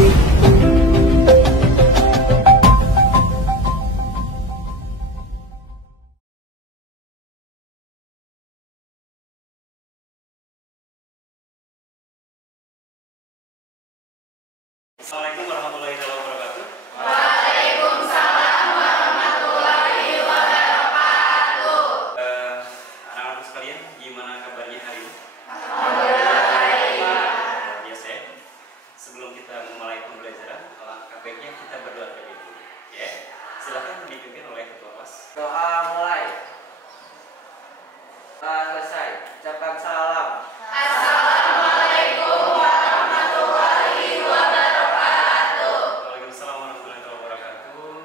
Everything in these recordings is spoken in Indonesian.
Assalamualaikum warahmatullahi wabarakatuh. Waalaikumsalam warahmatullahi wabarakatuh. Anak-anak sekalian, gimana kabarnya hari ini? Alhamdulillah baik. Luar biasa ya. Sebelum kita memulai pembelajaran, alangkah baiknya kita berdoa terlebih dulu. Ya, silakan dipimpin oleh ketua kelas. Doa mulai. Doa selesai. Ucapkan salam. Assalamualaikum warahmatullahi wabarakatuh. Waalaikumsalam warahmatullahi wabarakatuh.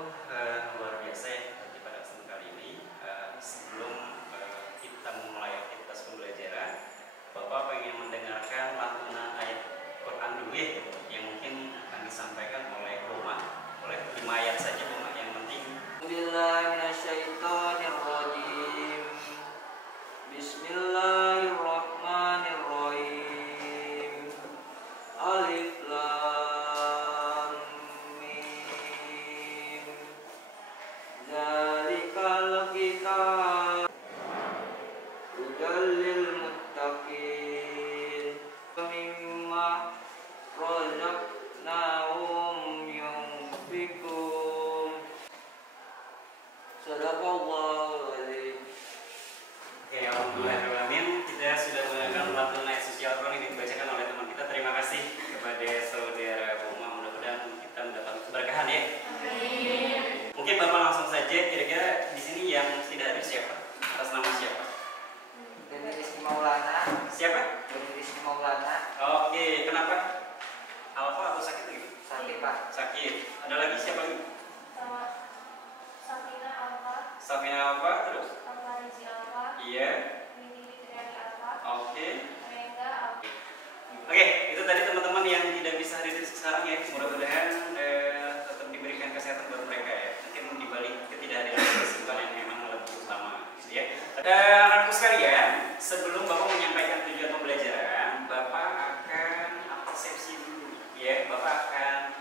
Luar biasa ya pada kesempatan kali ini. Sebelum kita memulai aktivitas pembelajaran, Bapak pengen mendengarkan lantunan ayat Quran dulu ya, yang mungkin akan disampaikan oleh Boma, oleh 5 ayat saja Boma, yang penting. Bismillahirrahmanirrahim. Bismillahirrahmanirrahim. Alif lam mim. Zalikal kitab hudal lil muttaqin. Mimma razaqnahum yunfiqun. Sadaqallahu adzim. Oke, alhamdulillahirrahmanirrahim. Kita sudah mendengarkan lantunan ayat suci Al-Quran yang dibacakan oleh teman kita. Terima kasih kepada saudara Boma. Mudah-mudahan kita mendapat keberkahan ya. Amin. Mungkin Bapak langsung saja, kira-kira di sini yang tidak hadir siapa? Atas nama siapa? Deni Rizky Maulana. Siapa? Deni Rizky Maulana. Oke, kenapa? Alfa atau sakit gitu? Sakit Pak. Sakit. Ada lagi siapa lagi? Safina Alfa, Safina apa? Terus? Alfa Rizi Alfa, Iya. Widi Fitriani Alfa, Oke. Rengga Alfa. Oke, itu tadi teman-teman yang tidak bisa hadir sekarang ya. Mudah-mudahan tetap diberikan kesehatan buat mereka ya. Mungkin dibalik ketidakhadiran kesibukan yang memang lebih utama, gitu ya. Anak-anakku sekalian, sebelum Bapak menyampaikan tujuan pembelajaran, Bapak akan persepsi dulu, ya. Bapak akan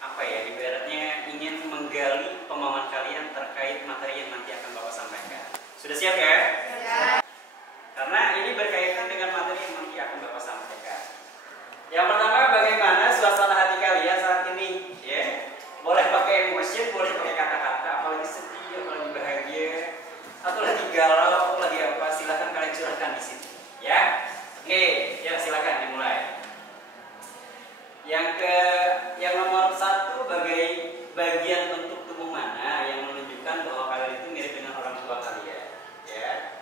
apa ya? Ibaratnya ingin menggali pemahaman kalian terkait materi yang nanti akan Bapak sampaikan. Sudah siap ya? Ya. Karena ini berkaitan dengan materi yang nanti akan Bapak sampaikan. Yang pertama, bagaimana suasana hati kalian saat ini? Ya, boleh pakai emotion, boleh pakai kata-kata, apalagi sedih, apalagi bahagia, atau lagi galau, atau lagi apa? Silakan kalian curahkan di sini. Ya, oke, ya silakan dimulai. Yang nomor 1, bagian bentuk tubuh mana yang menunjukkan bahwa kalian itu mirip dengan orang tua kalian? Ya.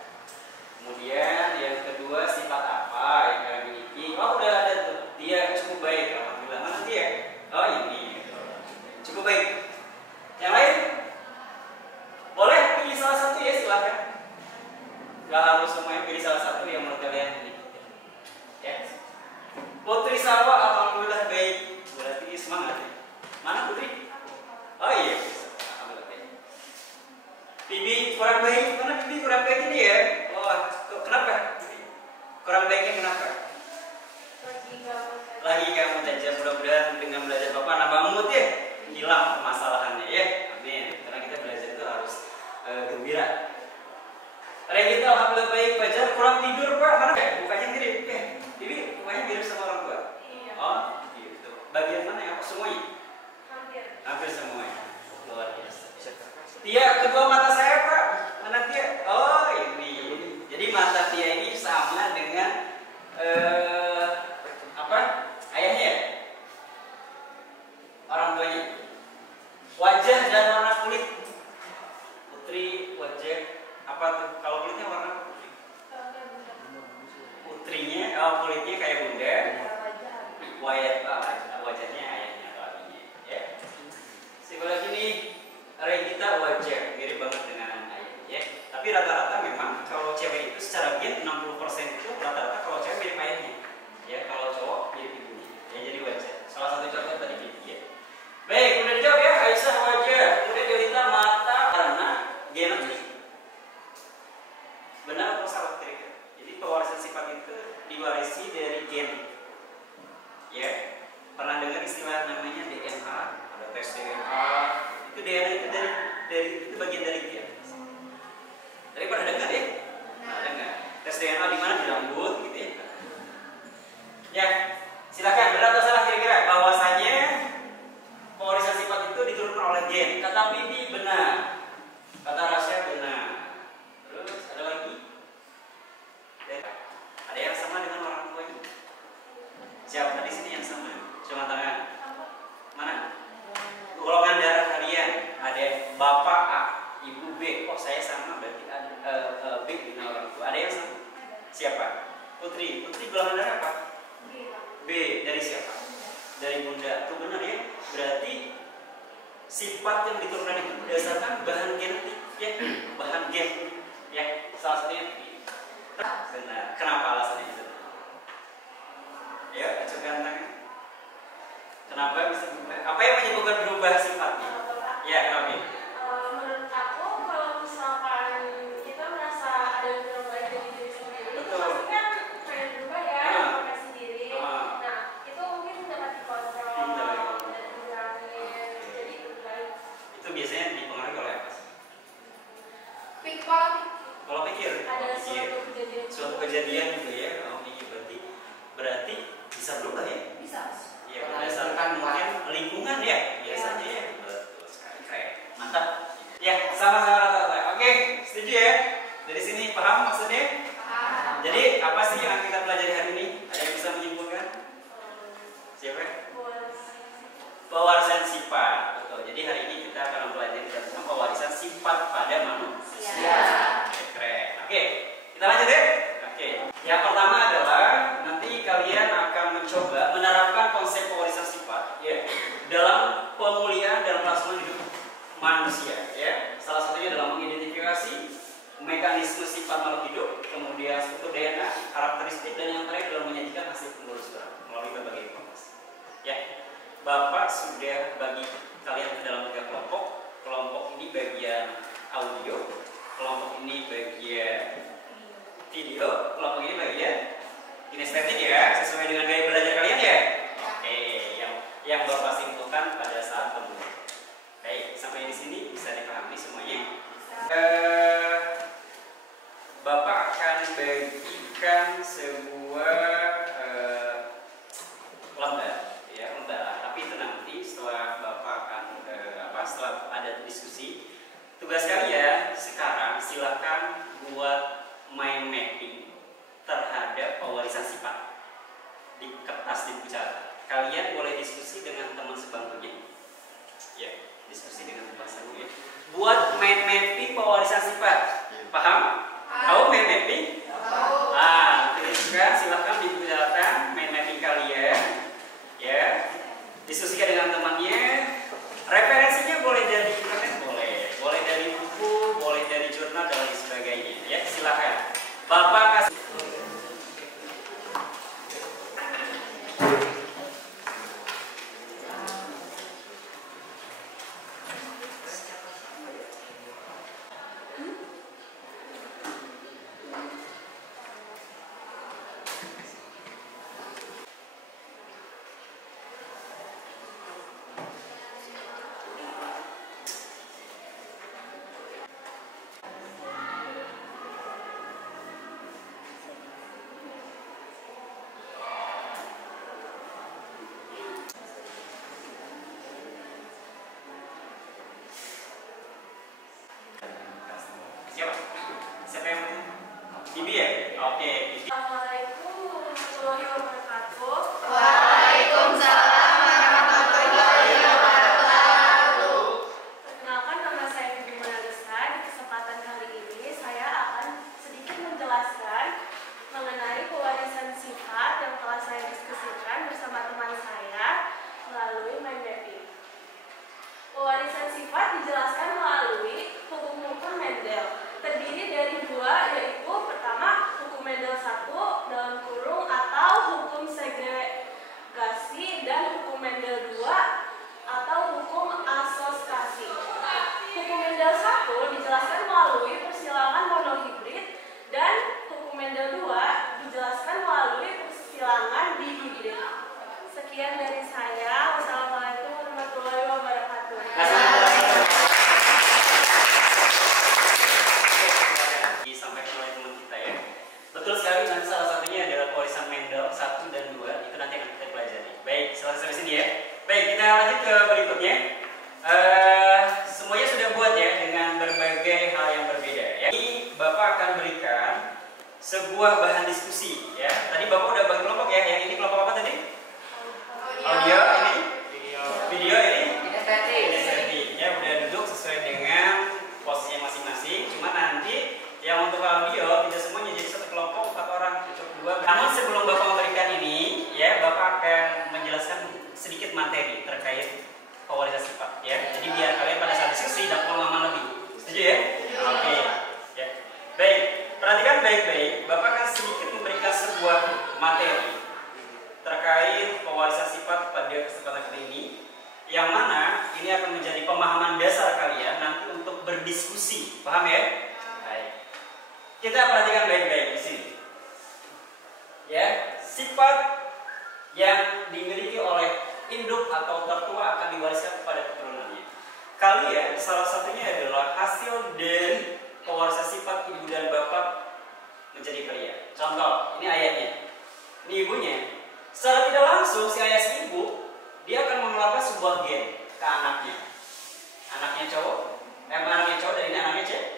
Kemudian yang kedua, sifat apa yang kalian miliki? Oh, udah ada tuh. Dia cukup baik, alhamdulillah. Mana dia? Oh, ini. Cukup baik. Yang lain? Boleh pilih salah satu ya, silakan. Gak harus semuanya, pilih salah satu yang menurut kalian ini. Ya. Putri Salwa, alhamdulillah baik. Berarti semangat ya. Mana Putri? Oh iya, alhamdulillah baik. Bibi kurang baik, mana Bibi kurang baik ini ya? Oh, kenapa? Kurang baiknya kenapa? Lagi kamu aja, mudah-mudahan dengan belajar Bapak nambah mood ya, hilang permasalahannya ya, amin. Karena kita belajar itu harus gembira. Regita alhamdulillah baik, Fajar kurang tidur Pak, mana? Mukanya mirip, Bibi mukanya mirip sama orang tua. Iya. Oh, gitu. Bagian mana ya? Semuanya? Hampir semuanya. Luar biasa. Tia, kedua mata saya Pak, mana Tia? Oh ini. Jadi mata Tia ini sama dengan apa? Ayahnya? Orang tuanya. Wajah dan warna kulit. Putri, wajah apa tuh? Kalau kulitnya warna apa Putri? Putrinya, kulitnya kayak bunda. Wajahnya ayahnya atau abinya. Ya. Sebelah sini Regita wajah mirip banget dengan ayah. Ya. Tapi rata-rata memang kalau cewek itu secara gen 60% itu rata-rata kalau cewek mirip ayahnya. Ya, kalau cowok mirip ibunya. Ya, jadi wajah. Salah satu contoh tadi gitu ya. Baik, udah dijawab ya. Aisyah wajah, kemudian Delita mata karena genetik. Benar atau salah kira-kira? Jadi pewarisan sifat itu diwarisi dari gen. Ya. istilah namanya DNA, ada tes DNA. Itu DNA itu itu bagian dari gen. Tapi pada dengar ya? Ada nggak? Tes DNA di mana? Di rambut gitu ya? Ya, silakan. Benar atau salah kira-kira? Bahwasanya pewarisan sifat itu diturunkan oleh gen. Kata Bibi benar. Kata Rasya benar. Terus ada lagi? Ada yang sama dengan orang tuanya? Siapa di sini yang sama? Cuma tangan. Mana? Golongan darah kalian. Ada Bapak A, Ibu B. Oh, saya sama berarti ada B dengan orang tua. Ada yang sama? Siapa? Putri. Putri golongan darah apa? B. Dari siapa? Dari bunda. Itu benar ya? Berarti sifat yang diturunkan itu berdasarkan bahan genetik ya, bahan gen ya. Salah satunya benar. Kenapa alasannya itu? Ya, acukan tangan. Kenapa bisa berubah? Apa yang menyebabkan berubah sifatnya? Ya, kenapa? Menurut aku kalau misalkan kita merasa ada yang kurang baik dari diri sendiri, Betul. pasti kan pengen berubah ya, memperbaiki diri. Ah. Nah, itu mungkin dapat dikontrol dan dikurangin, jadi lebih baik. Itu biasanya dipengaruhi oleh apa? Pikir Kalau pikir, ada pikir. Suatu kejadian gitu ya. Oh, pikir berarti bisa berubah ya? bisa. Ya, berdasarkan mungkin lingkungan ya biasanya ya. Betul sekali, keren, mantap. Ya, sama-sama rata-rata. Oke, setuju ya? Dari sini paham maksudnya? Jadi apa sih yang akan kita pelajari hari ini? Ada yang bisa menyimpulkan? Siapa? Pewarisan sifat. Betul. Jadi hari ini kita akan mempelajari tentang pewarisan sifat pada manusia. Keren. Oke, kita lanjut ya. Oke. Yang pertama adalah nanti kalian akan mencoba menerapkan konsep pewarisan sifat ya dalam pemulihan dan pelaksanaan hidup manusia ya. Salah satunya dalam mengidentifikasi mekanisme sifat makhluk hidup, kemudian struktur DNA, karakteristik, dan yang terakhir dalam menyajikan hasil penelusuran melalui berbagai informasi. Ya, Bapak sudah bagi kalian ke dalam 3 kelompok. Kelompok ini bagian audio, kelompok ini bagian video, kelompok ini bagian kinestetik ya, sesuai dengan gaya belajar kalian ya. Oke, yang Bapak simpulkan pada saat pemula. Baik, sampai di sini bisa dipahami semuanya. Bapak akan bagikan sebuah lembar, ya lembar. Tapi itu nanti setelah Bapak akan setelah ada diskusi. Tugas kalian sekarang silakan buat mind mapping terhadap pewarisan sifat di kertas di buku catatan. Kalian boleh diskusi dengan teman sebangkunya, ya diskusi dengan teman sebangkunya. Buat mind mapping pewarisan sifat, paham? Tahu mind mapping? Tuliskan silakan di buku catatan mind mapping kalian, ya. Diskusikan dengan temannya. Referensinya boleh dari internet, boleh dari buku, boleh dari jurnal dan lain sebagainya. Ya, silakan. Bapak kasih. Siapa? Siapa yang mau? Bibi ya? Oke, Bibi. Assalamualaikum warahmatullahi wabarakatuh. Waalaikumsalam warahmatullahi wabarakatuh. Perkenalkan, nama saya Bibi Manalisa. Di kesempatan kali ini saya akan sedikit menjelaskan mengenai pewarisan sifat yang telah saya diskusikan bersama teman saya melalui mind mapping. Pewarisan sifat dijelaskan melalui hukum-hukum Mendel. Terdiri dari 2, yaitu pertama hukum Mendel 1 dalam kurung atau hukum segregasi, dan hukum Mendel 2 atau hukum asosiasi. Hukum Mendel 1 dijelaskan melalui persilangan monohibrid, dan hukum Mendel 2 dijelaskan melalui persilangan dihibrid. Sekian dari saya. lanjut ke berikutnya. Semuanya sudah buat ya dengan berbagai hal yang berbeda ya. Ini Bapak akan berikan sebuah bahan diskusi ya. Tadi Bapak udah bagi kelompok ya. Yang ini kelompok apa tadi? Audio, ini video, ini kinestetik. Ya udah duduk sesuai dengan posisinya masing-masing. Cuma nanti yang untuk audio tidak semuanya jadi satu kelompok 4 orang, cukup 2. Namun sebelum Bapak memberikan ini ya, Bapak akan menjelaskan sedikit materi terkait polarisasi sifat ya. Jadi biar kalian pada saat diskusi dapat pengalaman lebih. Setuju ya? Oke. Ya. Baik, perhatikan baik-baik. Bapak akan sedikit memberikan sebuah materi terkait polarisasi sifat pada kesempatan kali ini, yang mana ini akan menjadi pemahaman dasar kalian nanti untuk berdiskusi. Paham ya? Baik. Kita perhatikan baik-baik di sini. Ya, sifat yang dimiliki oleh induk atau tertua akan diwariskan kepada keturunannya. Kalian salah satunya adalah hasil dari pewarisasi sifat ibu dan bapak menjadi pria. Contoh, ini ayahnya, ini ibunya. Secara tidak langsung si ayah si ibu dia akan mengeluarkan sebuah gen ke anaknya. Anaknya cowok, anaknya cowok dan ini anaknya cewek.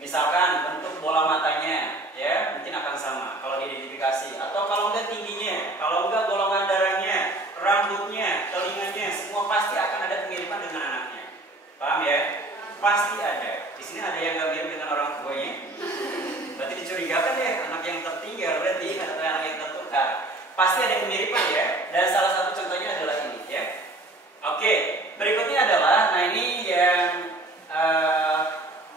Misalkan bentuk bola matanya ya mungkin akan sama kalau diidentifikasi, atau kalau enggak tingginya, kalau enggak golongan darahnya, rambutnya, telinganya, semua pasti akan ada kemiripan dengan anaknya. Paham ya? Pasti ada. Di sini ada yang nggak mirip dengan orang tuanya. Berarti dicurigakan ya anak yang tertinggal berarti atau anak yang tertukar. Pasti ada kemiripan ya. Dan salah satu contohnya adalah ini ya. Oke, berikutnya adalah, nah ini yang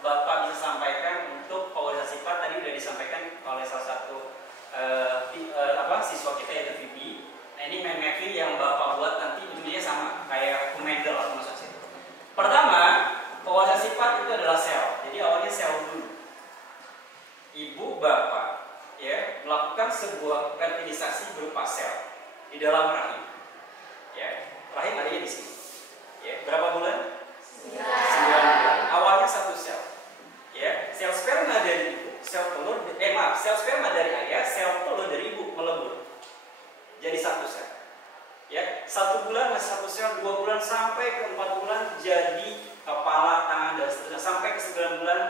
Bapak bisa sampaikan untuk polarisasi sifat tadi sudah disampaikan oleh salah satu siswa kita yaitu Vivi. Nah ini mapping yang Bapak buat nanti ujungnya sama kayak Kumendel atau maksud saya. Pertama, polarisasi sifat itu adalah sel. Jadi awalnya sel dulu. Ibu bapak ya melakukan sebuah fertilisasi berupa sel di dalam rahim. Ya, rahim adanya di sini. Ya, berapa bulan? 9 bulan. Awalnya satu sel. Ya, sel sperma dari ibu, sel sperma dari ayah, sel telur dari ibu melebur. Jadi satu sel. Ya, 1 bulan masih satu sel, 2 bulan sampai ke 4 bulan jadi kepala, tangan dan seterusnya, sampai ke 9 bulan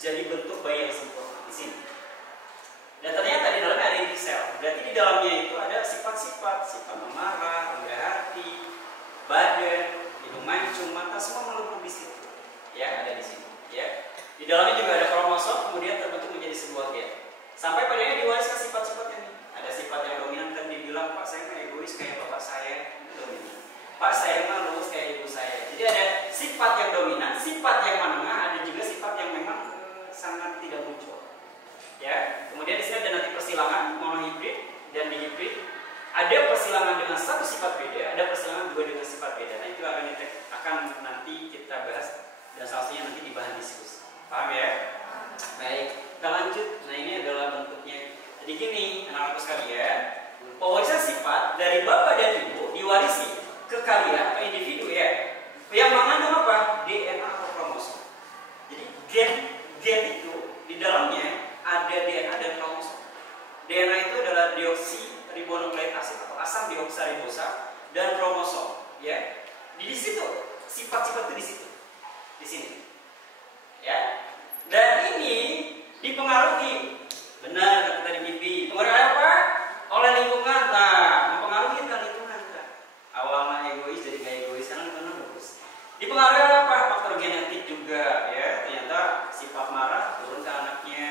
jadi bentuk bayi yang sempurna di sini. Dan ternyata di dalamnya ada inti sel. Berarti di dalamnya itu ada sifat-sifat, sifat memarah, rendah hati, badan, hidung mancung, mata, semua melebur di situ. Ya, ada di sini. Ya. Di dalamnya juga ada kromosom, kemudian terbentuk menjadi sebuah gen. Sampai padanya diwariskan sifat-sifat ini. Ada sifat yang dominan kan dibilang, Pak saya mah egois kayak bapak saya, dominan. Pak saya mah lurus kayak ibu saya. Jadi ada sifat yang dominan, sifat yang menengah, ada juga sifat yang memang sangat tidak muncul. Ya, kemudian di sini ada nanti persilangan monohibrid dan dihibrid. Ada persilangan dengan satu sifat beda, ada persilangan juga dengan sifat beda. Nah itu akan nanti kita bahas dan salah satunya nanti di bahan diskusi. Paham ya? Baik, kita lanjut. Nah ini adalah bentuknya. Jadi gini, anak-anakku sekalian, pewarisan sifat dari bapak dan ibu diwarisi ke kalian, ke individu ya. Yang mengandung apa? DNA atau kromosom. Jadi gen itu di dalamnya ada DNA dan kromosom. DNA itu adalah deoksiribonukleik asid atau asam deoksaribosa dan kromosom, ya. Di situ sifat-sifat itu di situ, di sini, ya. Dan ini dipengaruhi, benar kata tadi Bibi. Pengaruh apa? Oleh lingkungan, mempengaruhi kan lingkungan. Awalnya egois jadi gak egois, sekarang lingkungan bagus. Dipengaruhi apa? Faktor genetik juga, ya. Ternyata sifat marah turun ke anaknya.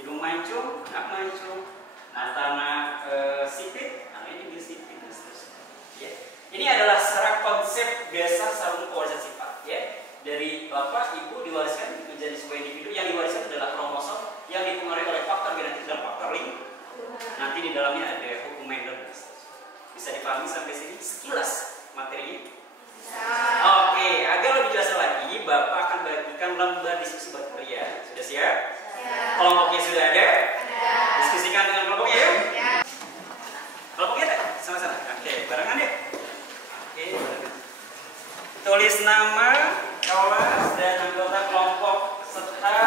Hidung mancung, anak mancung. Tanah sipit, anaknya juga sipit dan seterusnya. Ya. Ini adalah secara konsep dasar sarung pewarisan sifat, ya. Dari bapak, ibu diwariskan menjadi sebuah individu. Yang diwariskan adalah kromosom yang dipengaruhi oleh faktor genetik dan faktor lingkungan. Nanti di dalamnya ada hukum Mendel. Bisa dipahami sampai sini sekilas materinya? Oke, agar lebih jelas lagi, bapak akan bagikan lembar diskusi buat kalian. Sudah siap? Kelompoknya sudah ada? Diskusikan dengan kelompoknya ya? Kelompoknya ada? Sama-sama? Oke, barengan ya? Oke, barengan. Tulis nama, kelas, dan anggota kelompok serta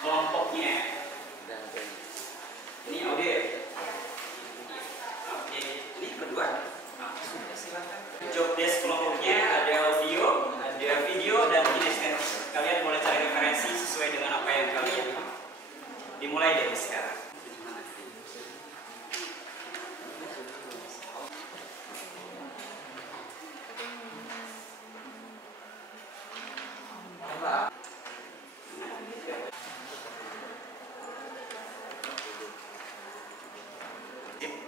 kelompoknya. Ini audio ya? Oke, ini kedua. Sudah silakan. job desk kelompoknya, ada audio, ada video, dan kinesthetik. Kalian boleh cari referensi sesuai dengan apa yang kalian mau. Dimulai dari sekarang.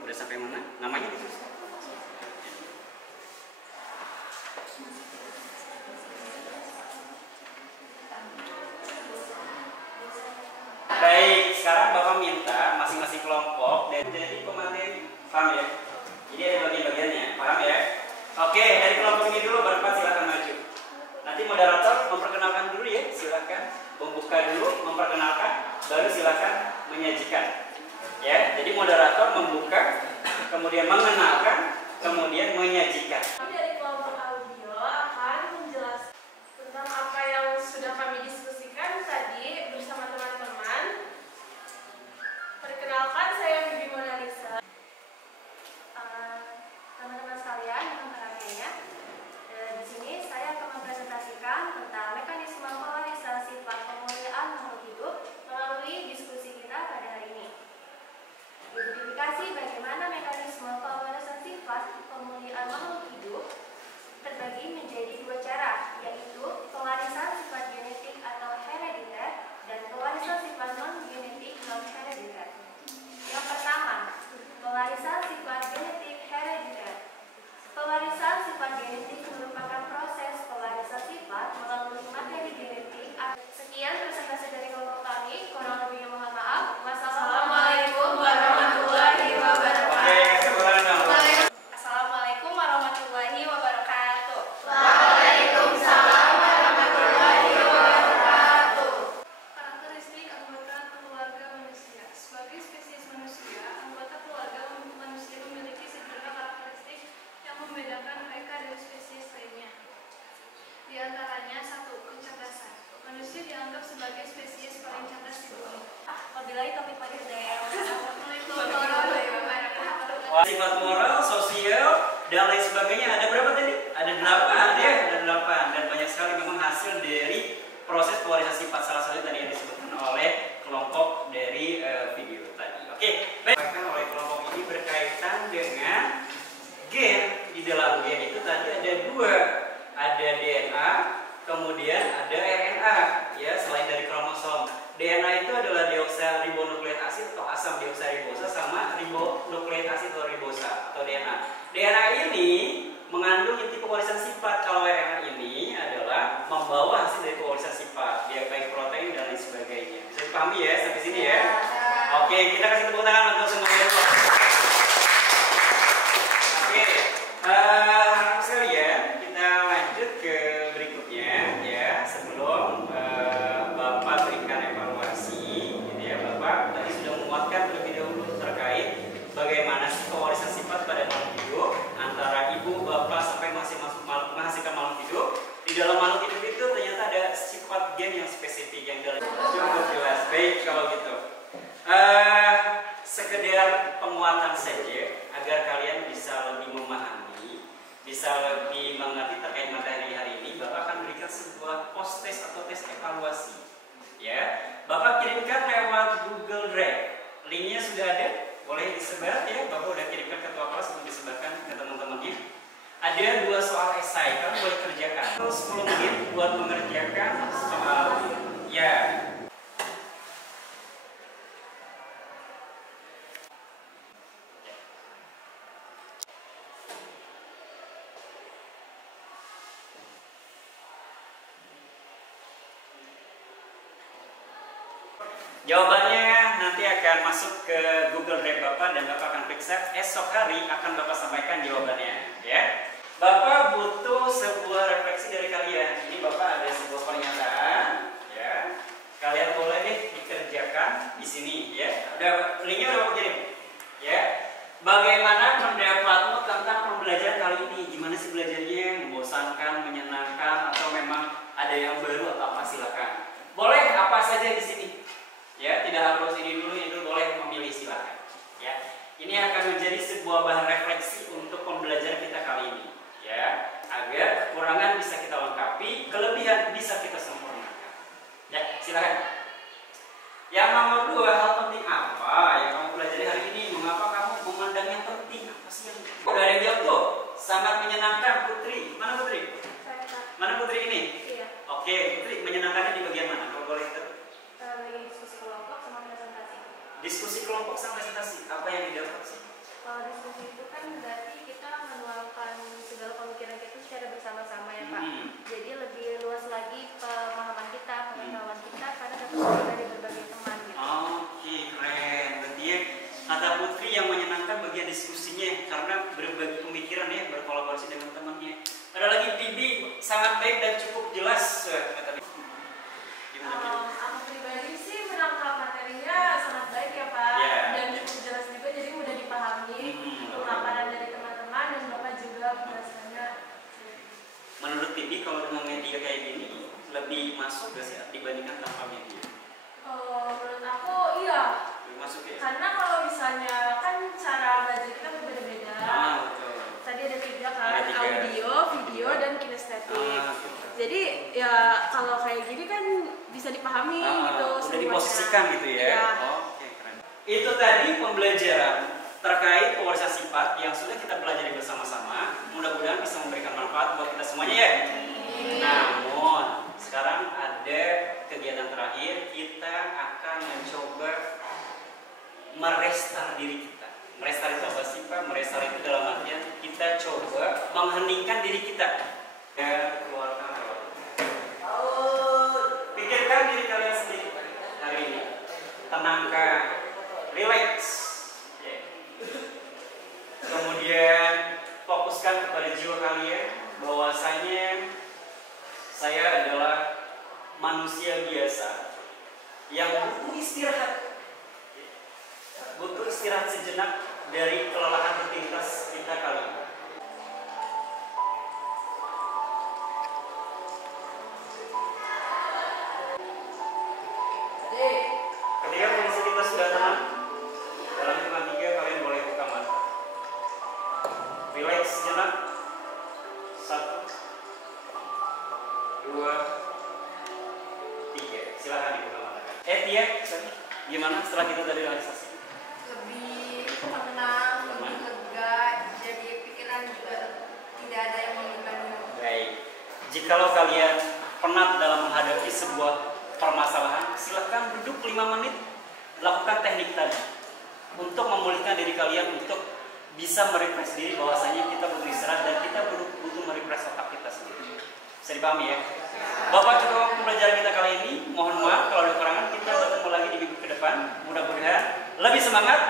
Udah sampai mana? Namanya ditulis. Baik, sekarang Bapak minta masing-masing kelompok dan jadi pemateri. Paham ya? Jadi ada bagian-bagiannya, paham ya? Oke, dari kelompok ini dulu berempat silakan maju. Nanti moderator memperkenalkan dulu ya, silakan. Membuka dulu, memperkenalkan, baru silakan menyajikan. Ya, jadi moderator membuka, kemudian mengenalkan, kemudian menyajikan. Dari kelompok audio akan menjelaskan tentang apa yang sudah kami diskusikan tadi bersama teman-teman. Perkenalkan, saya Bibi Mona Lisa. Teman-teman sekalian, mohon perhatiannya. Di sini saya akan mempresentasikan tentang mekanisme pewarisan sifat pemuliaan makhluk hidup melalui diskusi kita pada hari ini. Identifikasi bagaimana mekanisme pewarisan sifat pemuliaan makhluk hidup terbagi menjadi dua cara, yaitu pewarisan sifat genetik atau herediter dan pewarisan sifat non-genetik non-herediter. Yang pertama, pewarisan sifat genetik herediter. Pewarisan sifat genetik merupakan proses pewarisan sifat melalui materi genetik. Sekian presentasi dari kelompok kami, kurang lebihnya mohon maaf. Wassalamualaikum warahmatullahi wabarakatuh. Assalamualaikum warahmatullahi wabarakatuh. Waalaikumsalam warahmatullahi wabarakatuh. Karakteristik anggota keluarga manusia. Sebagai spesies manusia, anggota keluarga manusia memiliki sejumlah karakteristik yang membedakan mereka dari spesies lainnya. Di antaranya, 1. Kecerdasan. Manusia dianggap sebagai spesies paling cerdas di bumi. Wabillahi taufiq wal hidayah. Wassalamualaikum warahmatullahi wabarakatuh. Sifat moral, sosial, dan lain sebagainya. Ada berapa tadi? Ada 8 ya, ada 8. Dan banyak sekali memang hasil dari proses pewarisan sifat. Salah satu tadi yang disebutkan oleh kelompok dari video tadi. Oke, baik. Oleh kelompok ini berkaitan dengan gen. Di dalam gen itu tadi ada 2, ada DNA, kemudian ada RNA. Ya, selain dari kromosom. DNA itu adalah deoksiribonukleik asid atau asam deoksiribosa sama ribonukleik asid atau ribosa atau DNA. DNA ini mengandung inti pewarisan sifat. Kalau RNA ini adalah membawa hasil dari pewarisan sifat, dia baik protein dan lain sebagainya. Bisa dipahami ya sampai sini ya? Oke, kita kasih tepuk tangan untuk semuanya. Oke, sekalian kita lanjut ke berikutnya ya. Sebelum Bapak berikan evaluasi, gitu ya. Bapak tadi sudah menguatkan terlebih dahulu terkait bagaimana sih pewarisan sifat pada makhluk hidup antara ibu, bapak sampai masih menghasilkan makhluk hidup. Di dalam makhluk hidup itu ternyata ada sifat gen yang spesifik yang cukup jelas. Baik kalau gitu. Sekedar penguatan saja agar kalian bisa lebih memahami, bisa lebih mengerti terkait materi hari ini. Bapak akan berikan sebuah post test atau tes evaluasi. Ya, Bapak kirimkan lewat Google Drive. Linknya sudah ada, boleh disebar ya. Bapak udah kirimkan ke ketua kelas untuk disebarkan ke teman-temannya. Ada 2 soal esai, kamu boleh kerjakan. 10 menit buat mengerjakan soal ya. Jawabannya nanti akan masuk ke Google Drive Bapak dan Bapak akan periksa. Esok hari akan Bapak sampaikan jawabannya, ya. Bapak butuh sebuah refleksi dari kalian. Ini Bapak ada sebuah pernyataan, ya. Kalian boleh nih dikerjakan di sini, ya. Udah linknya udah Bapak kirim, ya. Bagaimana pendapatmu tentang pembelajaran kali ini? Gimana sih belajarnya? Membosankan, menyenangkan, atau memang ada yang baru atau apa? Silakan. Boleh apa saja di sini. Ya, tidak harus ini dulu boleh memilih, silakan. Ya, ini akan menjadi sebuah bahan refleksi untuk pembelajaran kita kali ini. Ya, gak ada yang jawab tuh. Sangat menyenangkan Putri. Mana Putri? Saya Kak. Mana Putri ini? Iya. Oke, Putri menyenangkannya di bagian mana? Kalau boleh tahu. Lagi diskusi kelompok sama presentasi. Diskusi kelompok sama presentasi. Apa yang didapat sih? Kalau diskusi itu kan berarti kita menuangkan segala pemikiran kita secara bersama-sama ya Pak. Jadi lebih luas lagi pemahaman kita, pengetahuan kita karena dapat dari berbagai teman gitu. Oke, keren. Berarti ya, kata Putri yang menyenangkan bagian diskusinya karena berbagi pemikiran ya, berkolaborasi dengan temannya. Ada lagi Bibi sangat baik dan cukup jelas. Kata Bibi. Gimana? Aku pribadi sih menangkap materinya sangat baik ya Pak, Ya. dan cukup jelas juga jadi mudah dipahami. Pemaparan dari teman-teman dan Bapak juga penjelasannya. Menurut Bibi kalau dengan media kayak gini lebih masuk gak sih dibandingkan tanpa media? Menurut aku iya, Lebih masuk ya? karena kalau misalnya kan cara belajar kita berbeda-beda. Betul. Tadi ada 3 kan, Ada 3. audio, video, dan kinestetik. Gitu. Jadi ya kalau kayak gini kan bisa dipahami gitu. Udah semuanya. diposisikan gitu ya? Iya. Oke, keren. Itu tadi pembelajaran terkait pewarisan sifat yang sudah kita pelajari bersama-sama. Mudah-mudahan bisa memberikan manfaat buat kita semuanya ya. Namun sekarang ada kegiatan terakhir, kita akan mencoba merestar diri kita. Merestar itu apa sih Pak? Merestar itu dalam artian kita coba mengheningkan diri kita. Dan keluarkan roh. Pikirkan diri kalian sendiri hari ini. Tenangkan, relax. Kemudian fokuskan kepada jiwa kalian bahwasanya saya adalah manusia biasa yang butuh istirahat. Butuh istirahat sejenak dari kelelahan rutinitas kita kali ini. Ketika kondisi kita sudah tenang, dalam hitungan 3 kalian boleh buka mata. Relax sejenak. 1, 2, 3. Silahkan dibuka mata. Tia, gimana setelah kita tadi relaksasi? Lebih tenang, lebih lega, jadi pikiran juga tidak ada yang membebani. Baik. Jikalau kalian penat dalam menghadapi sebuah permasalahan, silahkan duduk 5 menit, lakukan teknik tadi untuk memulihkan diri kalian, untuk bisa merefresh diri bahwasanya kita butuh istirahat dan kita butuh merefresh otak kita sendiri. Bisa dipahami ya? Bapak cukup pembelajaran kita kali ini. Mohon maaf kalau ada kekurangan. Kita bertemu lagi di minggu ke depan. Mudah-mudahan lebih semangat